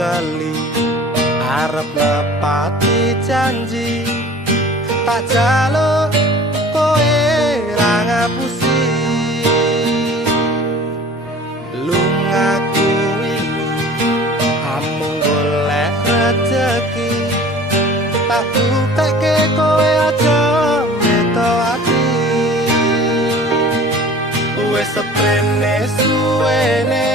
bali arep nepati janji tak jaluk kowe ra ngapusi lungaku iki amung golek rejeki tak buktekke kowe aja meto ati wis seprene suwene